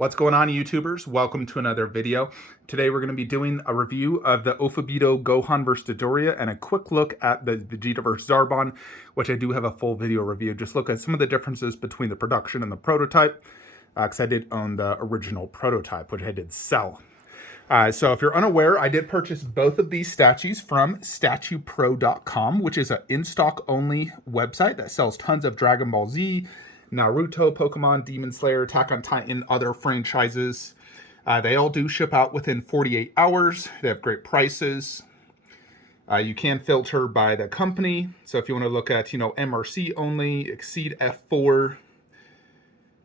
What's going on, YouTubers? Welcome to another video. Today we're going to be doing a review of the Ofubito Gohan vs. Dodoria and a quick look at the Vegeta vs. Zarbon, which I do have a full video review. Just look at some of the differences between the production and the prototype, because I did own the original prototype, which I did sell. So if you're unaware, I did purchase both of these statues from StatuePro.com, which is an in-stock only website that sells tons of Dragon Ball Z, Naruto, Pokemon, Demon Slayer, Attack on Titan, other franchises. They all do ship out within 48 hours. They have great prices. You can filter by the company. So if you want to look at, MRC only, Exceed F4,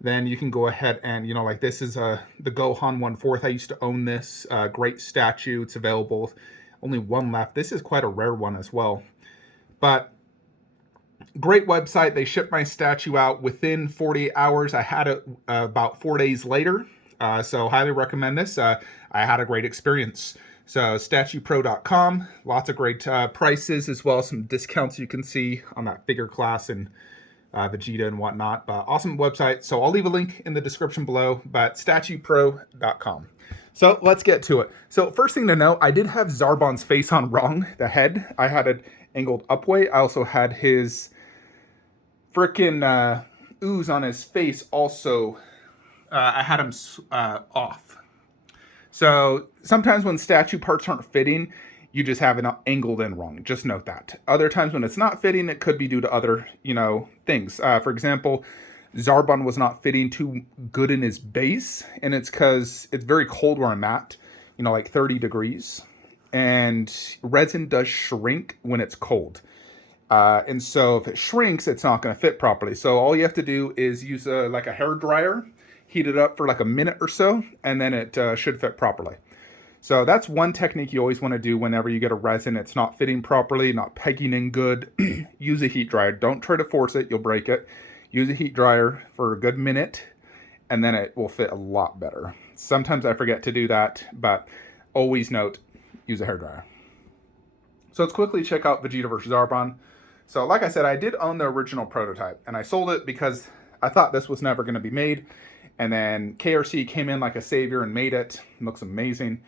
then you can go ahead and, like this is the Gohan 1/4. I used to own this. Great statue. It's available. Only one left. This is quite a rare one as well. But great website. They shipped my statue out within 48 hours. I had it about 4 days later. So highly recommend this. I had a great experience. So StatuePro.com. Lots of great prices, as well as some discounts you can see on that figure class and Vegeta and whatnot. But awesome website. So I'll leave a link in the description below, but StatuePro.com. So let's get to it. So first thing to note, I did have Zarbon's face on wrong, the head. I had it angled upway. I also had his freaking ooze on his face also. I had him off. So sometimes when statue parts aren't fitting, you just have it angled in wrong. Just note that. Other times when it's not fitting, it could be due to other, things. For example, Zarbon was not fitting too good in his base, and it's because it's very cold where I'm at, like 30 degrees. And resin does shrink when it's cold. And so if it shrinks, it's not going to fit properly. So all you have to do is use like a hair dryer, heat it up for like a minute or so, and then it should fit properly. So that's one technique you always want to do whenever you get a resin. It's not fitting properly, not pegging in good. Use a heat dryer. Don't try to force it. You'll break it. Use a heat dryer for a good minute, and then it will fit a lot better. Sometimes I forget to do that, but always note, use a hair dryer. So let's quickly check out Vegeta vs. Zarbon. So like I said, I did own the original prototype, and I sold it because I thought this was never going to be made. And then KRC came in like a savior and made it. It looks amazing.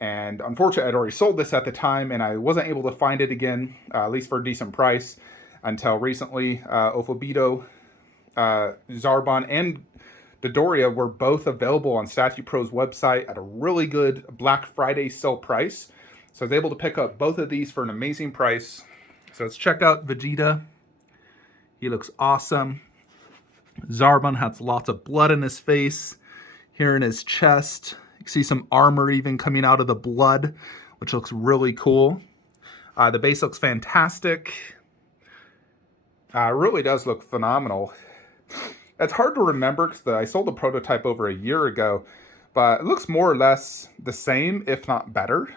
And unfortunately, I'd already sold this at the time, and I wasn't able to find it again, at least for a decent price, until recently. Ofubito, Zarbon, and Dodoria were both available on Statue Pro's website at a really good Black Friday sale price. So I was able to pick up both of these for an amazing price. So let's check out Vegeta. He looks awesome. Zarbon has lots of blood in his face, here in his chest. You can see some armor even coming out of the blood, which looks really cool. The base looks fantastic. It really does look phenomenal. It's hard to remember because I sold the prototype over a year ago, but it looks more or less the same, if not better.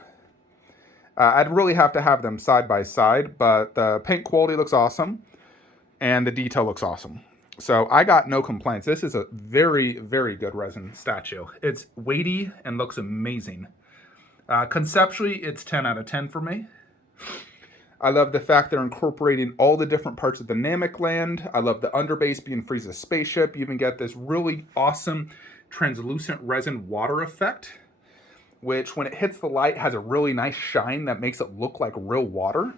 I'd really have to have them side by side, but the paint quality looks awesome, and the detail looks awesome. So I got no complaints. This is a very, very good resin statue. It's weighty and looks amazing. Conceptually, it's 10 out of 10 for me. I love the fact they're incorporating all the different parts of the Namek land. I love the underbase being Frieza's spaceship. You even get this really awesome translucent resin water effect, which when it hits the light has a really nice shine that makes it look like real water.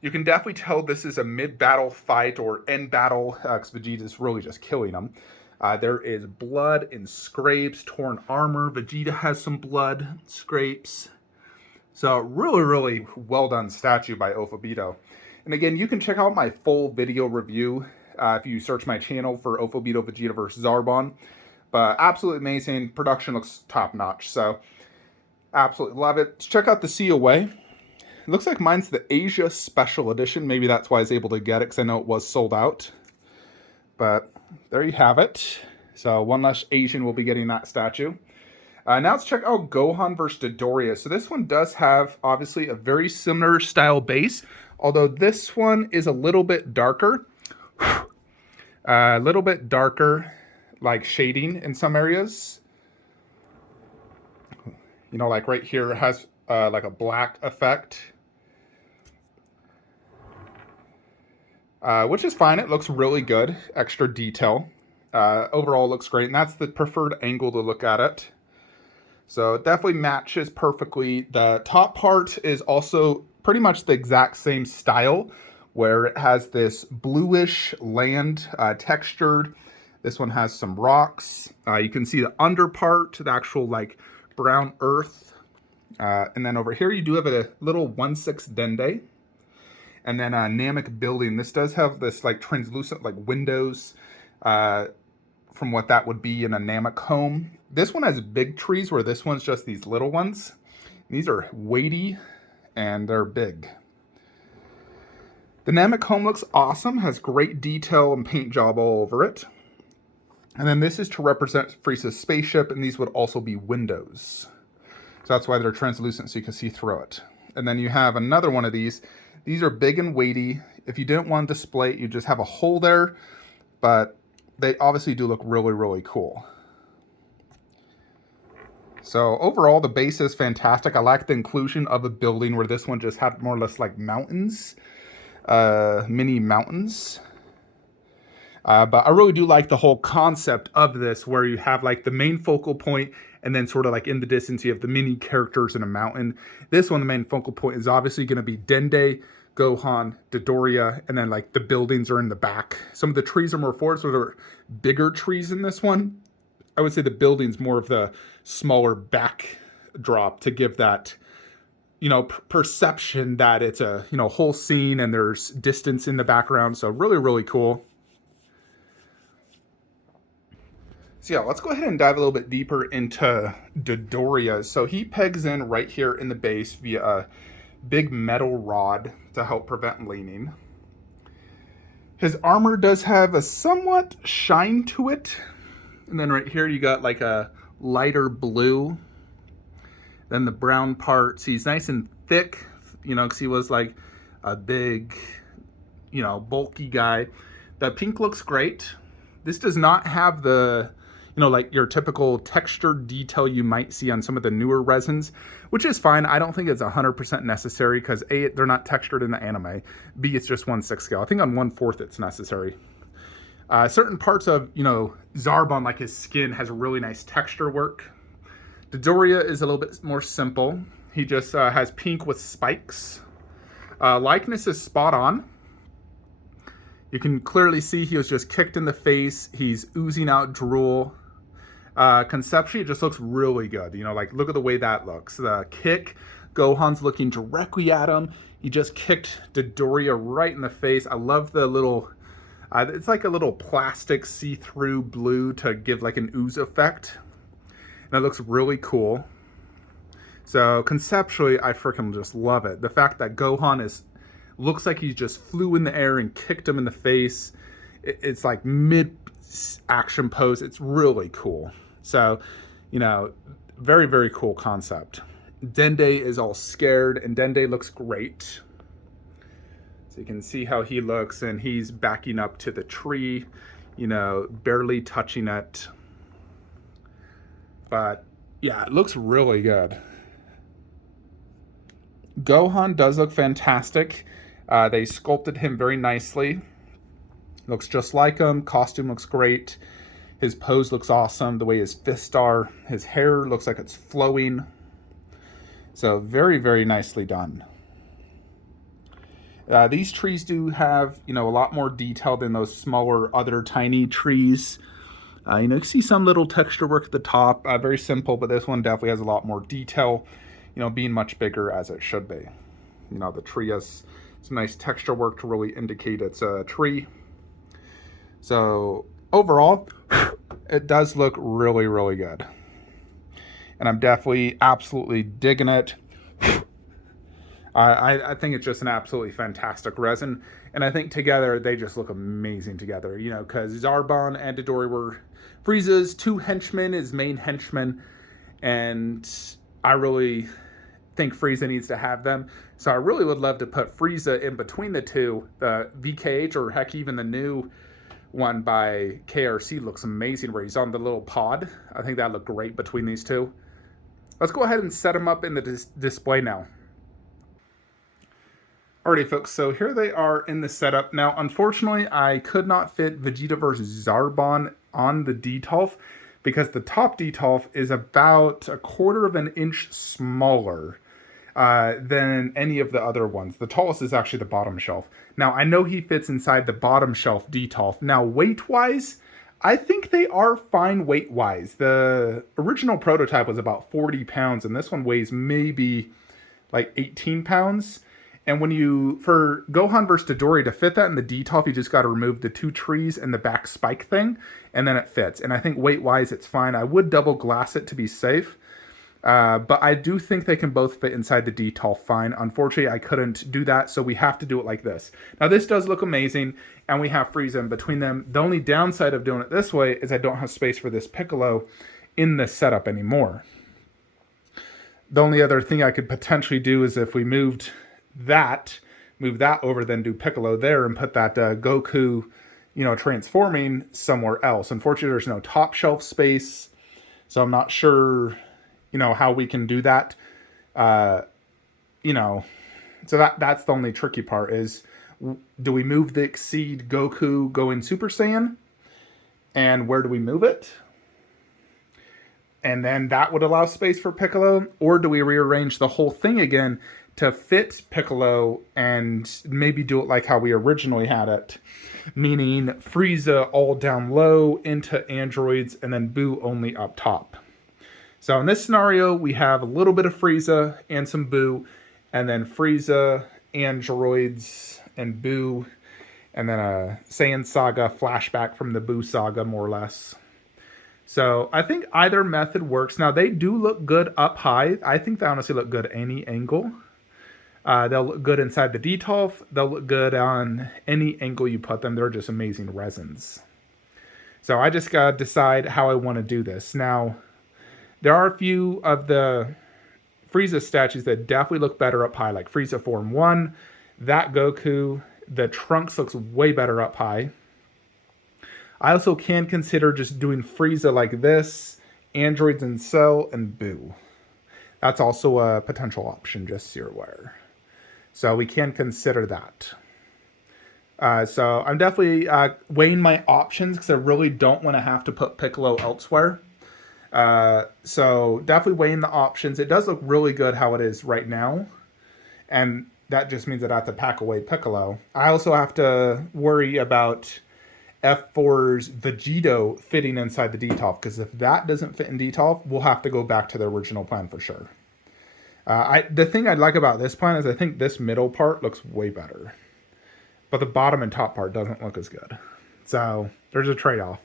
You can definitely tell this is a mid-battle fight or end battle, because Vegeta is really just killing them. There is blood and scrapes, torn armor. Vegeta has some blood, scrapes. So really, really well done statue by Ofubito. And again, you can check out my full video review if you search my channel for Ofubito Vegeta vs. Zarbon. But absolutely amazing. Production looks top-notch. So absolutely love it. Check out the COA. It looks like mine's the Asia Special Edition. Maybe that's why I was able to get it, because I know it was sold out. But there you have it. So one less Asian will be getting that statue. Now let's check out Gohan vs. Dodoria. So this one does have, obviously, a very similar style base, although this one is a little bit darker. A little bit darker, like shading in some areas. Like right here, it has like a black effect. Which is fine. It looks really good. Extra detail. Overall, it looks great, and that's the preferred angle to look at it. So it definitely matches perfectly. The top part is also pretty much the exact same style, where it has this bluish land textured. This one has some rocks. You can see the under part, the actual like brown earth. And then over here you do have a little 1/6 dende. And then a Namek building. This does have this like translucent like windows from what that would be in a Namek home. This one has big trees where this one's just these little ones. These are weighty and they're big. The Namek home looks awesome, has great detail and paint job all over it. And then this is to represent Frieza's spaceship, and these would also be windows. So that's why they're translucent, so you can see through it. And then you have another one of these. These are big and weighty. If you didn't want to display it, you just have a hole there, but they obviously do look really, really cool. So overall, the base is fantastic. I like the inclusion of a building where this one just had more or less like mountains, mini mountains. But I really do like the whole concept of this, where you have like the main focal point, and then sort of like in the distance, you have the mini characters in a mountain. This one, the main focal point is obviously going to be Dende, Gohan, Dodoria, and then like the buildings are in the back. Some of the trees are more forward, so there are bigger trees in this one. I would say the building's more of the smaller backdrop to give that, you know, perception that it's a, you know, whole scene and there's distance in the background. So really, really cool. So yeah, let's go ahead and dive a little bit deeper into Dodoria. So he pegs in right here in the base via a big metal rod to help prevent leaning. His armor does have a somewhat shine to it. And then right here you got like a lighter blue. Then the brown parts, he's nice and thick, you know, because he was like a big, you know, bulky guy. The pink looks great. This does not have the, you know, like your typical textured detail you might see on some of the newer resins, which is fine. I don't think it's 100% necessary because A, they're not textured in the anime. B, it's just 1/6 scale. I think on 1/4 it's necessary. Certain parts of, you know, Zarbon, like his skin, has really nice texture work. Dodoria is a little bit more simple. He just has pink with spikes. Likeness is spot on. You can clearly see he was just kicked in the face. He's oozing out drool. Conceptually, it just looks really good. You know, like, look at the way that looks. The kick, Gohan's looking directly at him. He just kicked Dodoria right in the face. I love the little, it's like a little plastic see-through blue to give like an ooze effect. And it looks really cool. So conceptually, I freaking just love it. The fact that Gohan looks like he just flew in the air and kicked him in the face. It's like mid-action pose. It's really cool. So, you know, very, very cool concept. Dende is all scared, and Dende looks great. So you can see how he looks, and he's backing up to the tree, you know, barely touching it. But yeah, it looks really good. Gohan does look fantastic. They sculpted him very nicely. Looks just like him. Costume looks great. His pose looks awesome. The way his fists are. His hair looks like it's flowing. So very, very nicely done. These trees do have, you know, a lot more detail than those smaller other tiny trees. You know, you see some little texture work at the top. Very simple, but this one definitely has a lot more detail, you know, being much bigger as it should be. You know, the tree has some nice texture work to really indicate it's a tree. So overall, it does look really, really good. And I'm definitely absolutely digging it. I think it's just an absolutely fantastic resin. And I think together, they just look amazing together. You know, because Zarbon and Dodoria were Frieza's two henchmen, his main henchmen. And I really think Frieza needs to have them. So I really would love to put Frieza in between the two. The VKH, or heck, even the new one by KRC looks amazing, where he's on the little pod. I think that looked great between these two. Let's go ahead and set them up in the display now. Alrighty, folks, so here they are in the setup. Now, unfortunately, I could not fit Vegeta vs. Zarbon on the Detolf because the top Detolf is about 1/4 of an inch smaller than any of the other ones. The tallest is actually the bottom shelf. Now, I know he fits inside the bottom shelf Detolf. Now, weight-wise, I think they are fine weight-wise. The original prototype was about 40 pounds, and this one weighs maybe like 18 pounds. And for Gohan versus Dodoria, to fit that in the Detolf, you just got to remove the 2 trees and the back spike thing, and then it fits. And I think weight-wise, it's fine. I would double glass it to be safe. But I do think they can both fit inside the Detolf fine. Unfortunately, I couldn't do that, so we have to do it like this. Now, this does look amazing, and we have Frieza in between them. The only downside of doing it this way is I don't have space for this Piccolo in this setup anymore. The only other thing I could potentially do is if we move that over, then do Piccolo there and put that Goku, transforming somewhere else. Unfortunately, there's no top shelf space, so I'm not sure how we can do that. So that's the only tricky part is, do we move the Exceed Goku going Super Saiyan? And where do we move it? And then that would allow space for Piccolo? Or do we rearrange the whole thing again to fit Piccolo and maybe do it like how we originally had it? Meaning Frieza all down low into androids and then Boo only up top. So in this scenario, we have a little bit of Frieza and some Boo, and then Frieza, androids, and Boo, and then a Saiyan Saga flashback from the Boo saga, more or less. So I think either method works. Now, they do look good up high. I think they honestly look good any angle. They'll look good inside the Detolf. They'll look good on any angle you put them. They're just amazing resins. So I just got to decide how I want to do this. Now, there are a few of the Frieza statues that definitely look better up high, like Frieza Form 1, that Goku, the Trunks looks way better up high. I also can consider just doing Frieza like this, androids in Cell, and Boo. That's also a potential option, just so you're aware. So we can consider that. So I'm definitely weighing my options because I really don't want to have to put Piccolo elsewhere. So definitely weighing the options. It does look really good how it is right now. And that just means that I have to pack away Piccolo. I also have to worry about F4's Vegeta fitting inside the Detolf. Because if that doesn't fit in Detolf, we'll have to go back to the original plan for sure. The thing I like about this plan is I think this middle part looks way better. But the bottom and top part doesn't look as good. So there's a trade-off.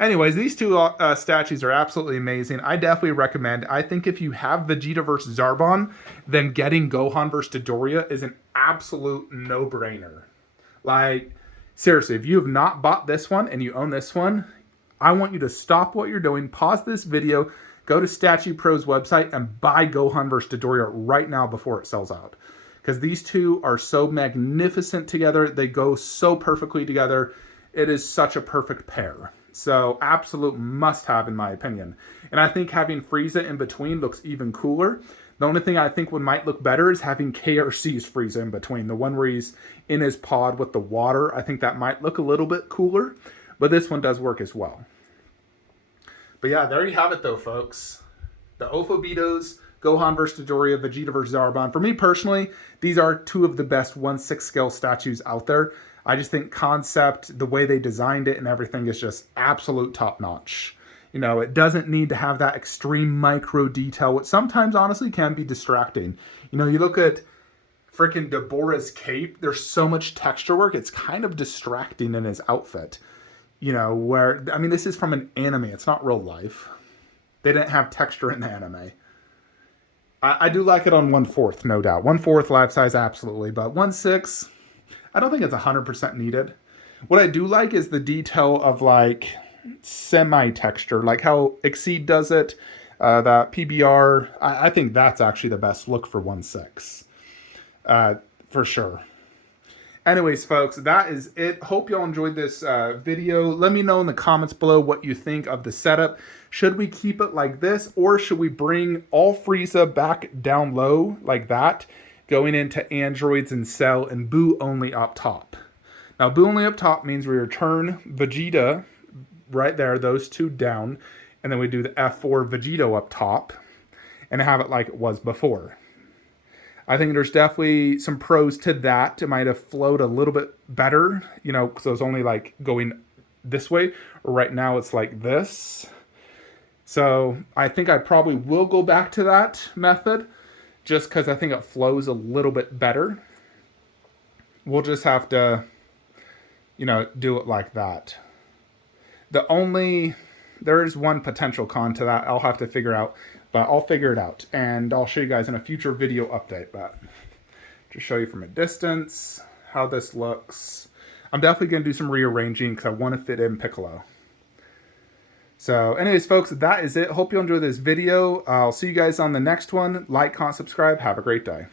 Anyways, these two statues are absolutely amazing. I definitely recommend. I think if you have Vegeta versus Zarbon, then getting Gohan versus Dodoria is an absolute no-brainer. Like, seriously, if you have not bought this one and you own this one, I want you to stop what you're doing, pause this video, go to Statue Pro's website, and buy Gohan versus Dodoria right now before it sells out. Because these two are so magnificent together. They go so perfectly together. It is such a perfect pair. So, absolute must-have in my opinion. And I think having Frieza in between looks even cooler. The only thing I think might look better is having KRC's Frieza in between. The one where he's in his pod with the water. I think that might look a little bit cooler. But this one does work as well. But yeah, there you have it though, folks. The Ofubitos, Gohan vs. Dodoria, Vegeta vs. Zarbon. For me personally, these are two of the best 1/6 scale statues out there. I just think concept, the way they designed it and everything is just absolute top-notch. It doesn't need to have that extreme micro detail, which sometimes honestly can be distracting. You look at freaking Deborah's cape, there's so much texture work, it's kind of distracting in his outfit. This is from an anime, it's not real life. They didn't have texture in the anime. I do like it on 1/4, no doubt. 1/4 life size, absolutely, but 1/6... I don't think it's 100% needed. What I do like is the detail of like semi-texture, like how Exceed does it, that PBR. I think that's actually the best look for 1/6, for sure. Anyways, folks, that is it. Hope y'all enjoyed this video. Let me know in the comments below what you think of the setup. Should we keep it like this, or should we bring all Frieza back down low like that, going into androids and Cell, and Boo only up top? Now, Boo only up top means we return Vegeta, right there, those two down, and then we do the F4 Vegeta up top, and have it like it was before. I think there's definitely some pros to that. It might have flowed a little bit better, you know, because it was only like going this way. Right now it's like this. So I think I probably will go back to that method just because I think it flows a little bit better. We'll just have to, you know, do it like that. There is one potential con to that I'll have to figure out, but I'll figure it out. And I'll show you guys in a future video update. But just show you from a distance how this looks. I'm definitely going to do some rearranging because I want to fit in Piccolo. So anyways, folks, that is it. Hope you enjoyed this video. I'll see you guys on the next one. Like, comment, subscribe. Have a great day.